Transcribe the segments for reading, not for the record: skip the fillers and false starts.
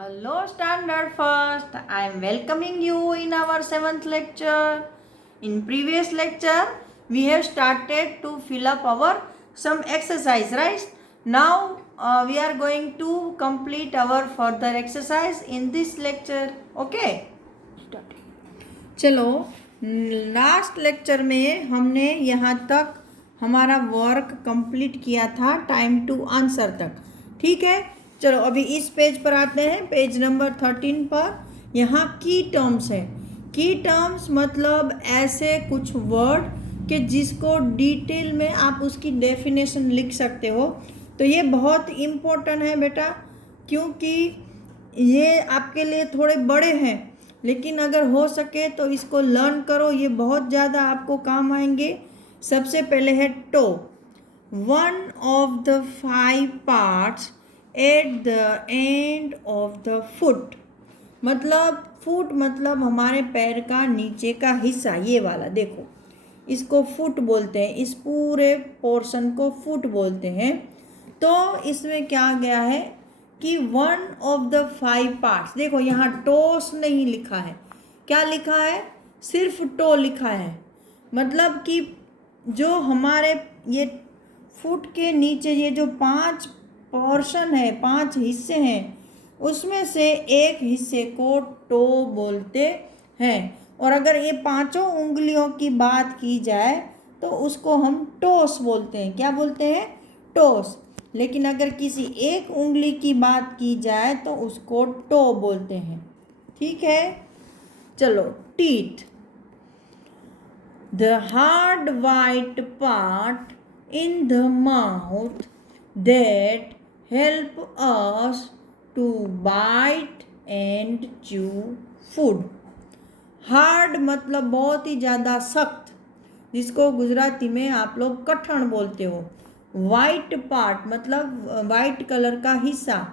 Hello, Standard First. I am welcoming you in our seventh lecture. In previous lecture, we have started to fill up our some exercise, right? Now we are going to complete our further exercise in this lecture. Okay? चलो, last lecture में हमने यहाँ तक हमारा work complete किया था time to answer तक। ठीक है, चलो अभी इस पेज पर आते हैं, पेज नंबर 13 पर। यहाँ की टर्म्स है। की टर्म्स मतलब ऐसे कुछ वर्ड कि जिसको डिटेल में आप उसकी डेफिनेशन लिख सकते हो। तो ये बहुत इम्पोर्टेंट है बेटा, क्योंकि ये आपके लिए थोड़े बड़े हैं, लेकिन अगर हो सके तो इसको लर्न करो, ये बहुत ज़्यादा आपको काम आएंगे। सबसे पहले है toe, one of the 5 parts at the end of the foot. मतलब फुट मतलब हमारे पैर का नीचे का हिस्सा, ये वाला देखो, इसको फुट बोलते हैं, इस पूरे पोर्शन को फुट बोलते हैं। तो इसमें क्या गया है कि वन ऑफ द 5 पार्ट्स, देखो यहाँ टोस नहीं लिखा है, क्या लिखा है, सिर्फ टो लिखा है। मतलब कि जो हमारे ये फुट के नीचे ये जो 5 पोर्शन है, 5 हिस्से हैं, उसमें से एक हिस्से को टो बोलते हैं। और अगर ये 5 उंगलियों की बात की जाए तो उसको हम टोस बोलते हैं। क्या बोलते हैं? टोस। लेकिन अगर किसी एक उंगली की बात की जाए तो उसको टो बोलते हैं। ठीक है, चलो teeth, the hard white part in the mouth that help us to bite and chew food. Hard मतलब बहुत ही ज़्यादा सख्त, जिसको गुजराती में आप लोग कठण बोलते हो। वाइट पार्ट मतलब वाइट कलर का हिस्सा।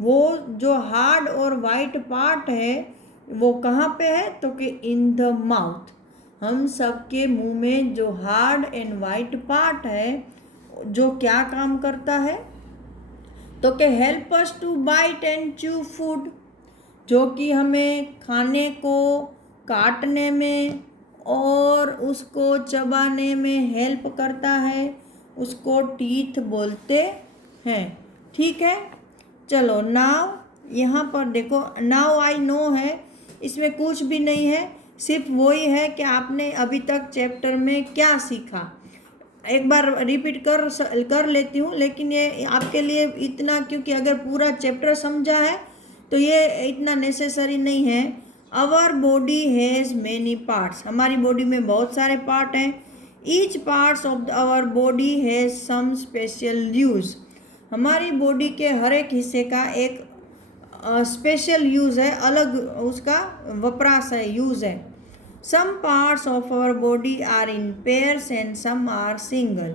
वो जो हार्ड और वाइट पार्ट है वो कहाँ पे है? तो कि इन द माउथ। हम सबके मुंह में जो हार्ड एंड वाइट पार्ट है, जो क्या काम करता है? तो कि help us to bite and chew food, जो कि हमें खाने को काटने में और उसको चबाने में हेल्प करता है, उसको टीथ बोलते हैं। ठीक है, चलो नाउ यहाँ पर देखो, नाउ आई नो है, इसमें कुछ भी नहीं है, सिर्फ वही है कि आपने अभी तक चैप्टर में क्या सीखा। एक बार रिपीट कर लेती हूँ, लेकिन ये आपके लिए इतना, क्योंकि अगर पूरा चैप्टर समझा है तो ये इतना नेसेसरी नहीं है। Our body has many parts, हमारी बॉडी में बहुत सारे पार्ट हैं। Each parts of our body has some special use, हमारी बॉडी के हर एक हिस्से का एक स्पेशल यूज़ है, अलग उसका वपराश है, यूज़ है। Some parts of our body are in pairs and some are single,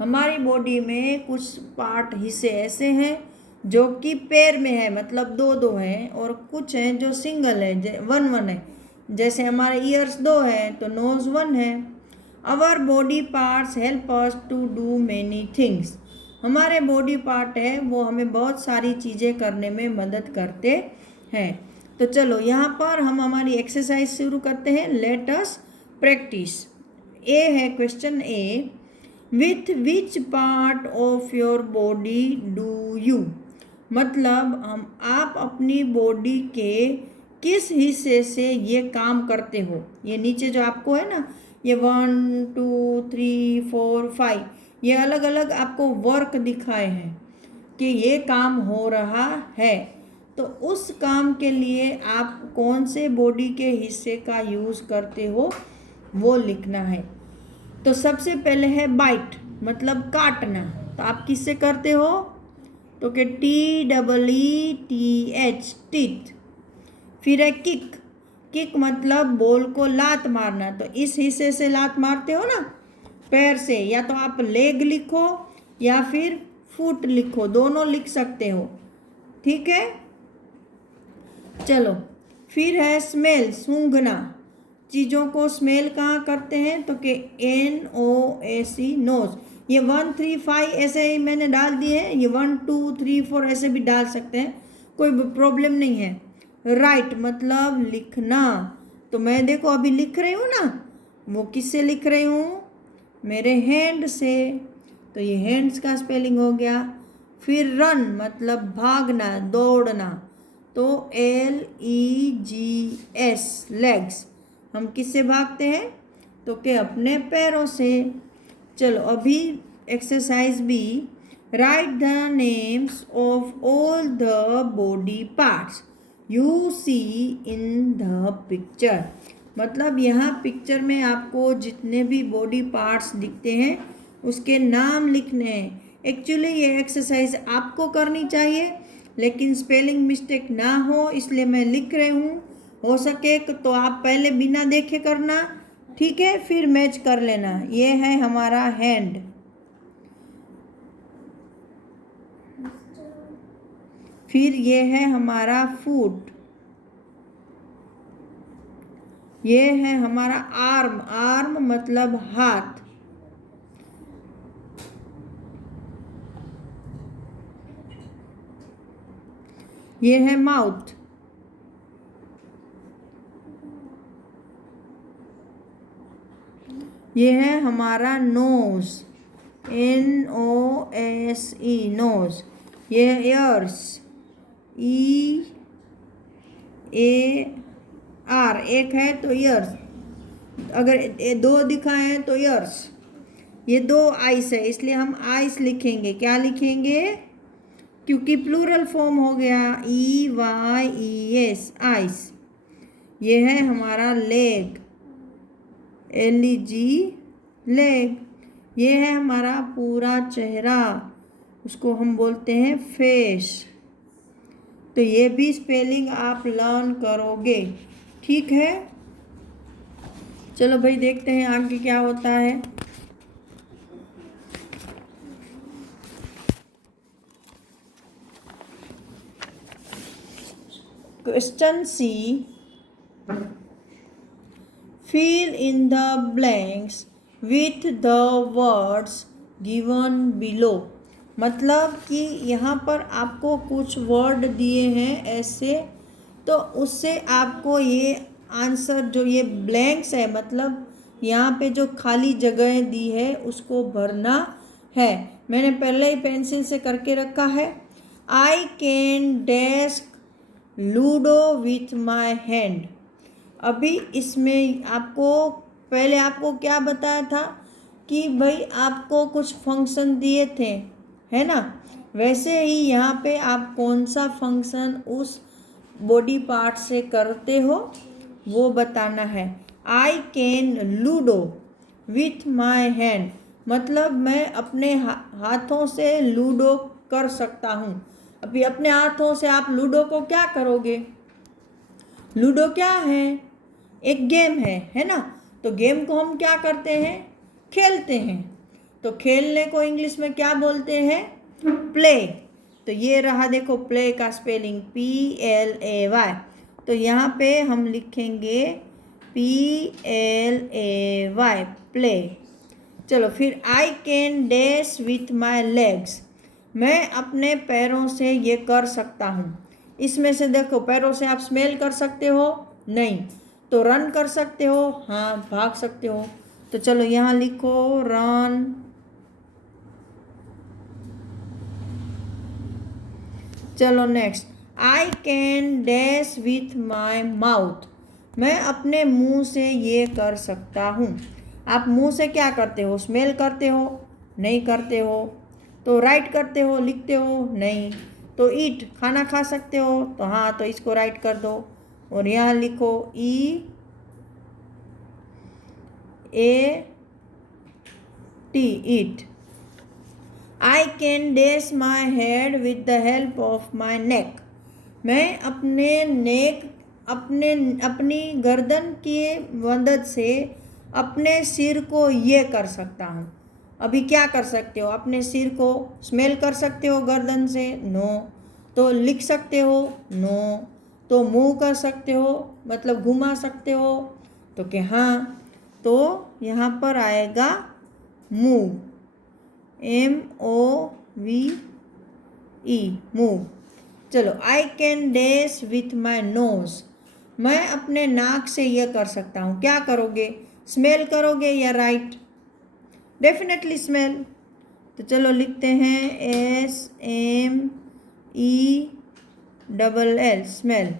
हमारी बॉडी में कुछ पार्ट हिस्से ऐसे हैं जो कि पेयर में है, मतलब दो दो हैं, और कुछ हैं जो सिंगल है, वन वन है। जैसे हमारे ईयर्स 2 है तो नोज 1 है। Our body parts help us to do many things, हमारे बॉडी पार्ट है वो हमें बहुत सारी चीज़ें करने में मदद करते हैं। तो चलो यहाँ पर हम हमारी एक्सरसाइज शुरू करते हैं। Let us practice. ए है question A, with which part of your body do you, मतलब आप अपनी बॉडी के किस हिस्से से ये काम करते हो। ये नीचे जो आपको है ना, ये 1 2 3 4 5, ये अलग अलग आपको वर्क दिखाए हैं कि ये काम हो रहा है। तो उस काम के लिए आप कौन से बॉडी के हिस्से का यूज़ करते हो वो लिखना है। तो सबसे पहले है बाइट, मतलब काटना। तो आप किससे करते हो? तो कि TEETH, टीथ। फिर है किक, किक मतलब बॉल को लात मारना। तो इस हिस्से से लात मारते हो ना, पैर से, या तो आप लेग लिखो या फिर फुट लिखो, दोनों लिख सकते हो। ठीक है, चलो फिर है स्मेल, सूंघना। चीज़ों को स्मेल कहाँ करते हैं? तो कि NOSE, नोज। ये 1 3 5 ऐसे ही मैंने डाल दिए हैं, ये 1 2 3 4 ऐसे भी डाल सकते हैं। कोई प्रॉब्लम नहीं है। राइट मतलब लिखना, तो मैं देखो अभी लिख रही हूँ ना, वो किससे लिख रही हूँ, मेरे हैंड से, तो ये हैंड्स का स्पेलिंग हो गया। फिर रन मतलब भागना, दौड़ना, तो LEGS लेग्स, हम किससे भागते हैं, तो के अपने पैरों से। चलो अभी exercise B, write the names of all the body parts you see in the picture. मतलब यहाँ पिक्चर में आपको जितने भी बॉडी पार्ट्स दिखते हैं उसके नाम लिखने हैं। एक्चुअली ये एक्सरसाइज आपको करनी चाहिए, लेकिन स्पेलिंग मिस्टेक ना हो इसलिए मैं लिख रही हूँ। हो सके तो आप पहले बिना देखे करना, ठीक है, फिर मैच कर लेना। ये है हमारा हैंड, फिर ये है हमारा फुट, ये है हमारा आर्म, आर्म मतलब हाथ, ये है माउथ, ये है हमारा नोज, NOSE नोज, ये है ईयर्स, EAR, एक है तो ईयर्स, अगर दो दिखाए हैं तो ईयर्स, ये दो आइस है इसलिए हम आइस लिखेंगे। क्या लिखेंगे, क्योंकि प्लूरल फॉर्म हो गया, EYES आइस। ये है हमारा लेग, LEG लेग। ये है हमारा पूरा चेहरा, उसको हम बोलते हैं फेस। तो ये भी स्पेलिंग आप लर्न करोगे, ठीक है। चलो भाई देखते हैं आगे क्या होता है। Question C, fill in the blanks with the words given below। मतलब कि यहाँ पर आपको कुछ वर्ड दिए हैं ऐसे, तो उससे आपको ये आंसर जो ये ब्लैंक्स है, मतलब यहाँ पे जो खाली जगहें दी है उसको भरना है। मैंने पहले ही पेंसिल से करके रखा है। I can desk ludo with my hand. अभी इसमें आपको पहले आपको क्या बताया था कि भाई आपको कुछ फंक्शन दिए थे, है ना, वैसे ही यहाँ पे आप कौन सा फंक्शन उस बॉडी पार्ट से करते हो वो बताना है। I can ludo with my hand, मतलब मैं अपने हाथों से लूडो कर सकता हूँ। अभी अपने हाथों से आप लूडो को क्या करोगे, लूडो क्या है, एक गेम है ना, तो गेम को हम क्या करते हैं, खेलते हैं। तो खेलने को इंग्लिश में क्या बोलते हैं, प्ले। तो ये रहा देखो प्ले का स्पेलिंग PLAY। तो यहाँ पे हम लिखेंगे PLAY प्ले। चलो फिर आई can dash with my legs, मैं अपने पैरों से ये कर सकता हूँ। इसमें से देखो पैरों से आप स्मेल कर सकते हो, नहीं, तो रन कर सकते हो, हाँ भाग सकते हो। तो चलो यहाँ लिखो रन। चलो next, I can dash with my mouth, मैं अपने मुंह से ये कर सकता हूँ। आप मुंह से क्या करते हो, स्मेल करते हो, नहीं करते हो, तो राइट करते हो, लिखते हो, नहीं, तो ईट खाना खा सकते हो, तो हाँ, तो इसको राइट कर दो और यहाँ लिखो EAT eat. I can dash my head with the help of my neck, मैं अपनी गर्दन की मदद से अपने सिर को ये कर सकता हूँ। अभी क्या कर सकते हो, अपने सिर को स्मेल कर सकते हो गर्दन से, नो, तो लिख सकते हो, नो, तो मूव कर सकते हो मतलब घुमा सकते हो, तो कि हाँ, तो यहाँ पर आएगा मूव, MOVE मूव। चलो, I can dash with my nose, मैं अपने नाक से यह कर सकता हूँ। क्या करोगे? स्मेल करोगे या राइट? Definitely smell. तो चलो लिखते हैं SMELL, स्मेल।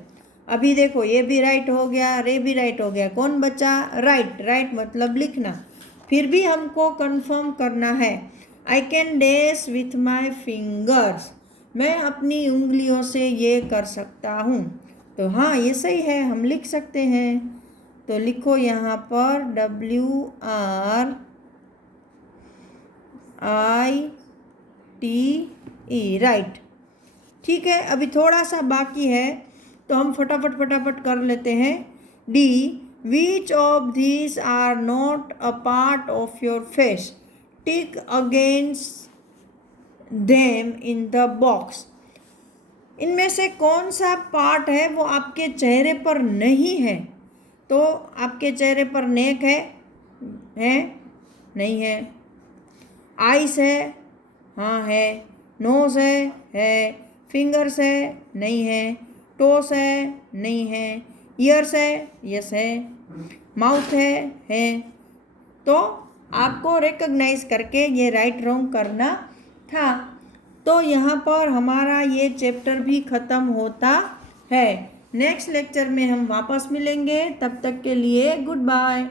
अभी देखो, ये भी राइट हो गया, रे भी राइट हो गया, कौन बचा? राइट। राइट मतलब लिखना। फिर भी हमको कंफर्म करना है। आई can dash with my fingers, मैं अपनी उंगलियों से ये कर सकता हूँ। तो हाँ, ये सही है, हम लिख सकते हैं। तो लिखो यहाँ पर WRITE, राइट। ठीक है, अभी थोड़ा सा बाकी है, तो हम फटाफट कर लेते हैं। D, which of these are not a part of your face, tick against them in the box. इनमें से कौन सा पार्ट है वो आपके चेहरे पर नहीं है? तो आपके चेहरे पर नेक है? नहीं है। आइस है? हाँ है। नोज है। फिंगर्स है? नहीं है। टोस है? नहीं है। ईयर्स है? यस है। माउथ है। तो आपको रिकॉग्नाइज करके ये राइट रॉन्ग करना था। तो यहाँ पर हमारा ये चैप्टर भी ख़त्म होता है। नेक्स्ट लेक्चर में हम वापस मिलेंगे, तब तक के लिए गुड बाय।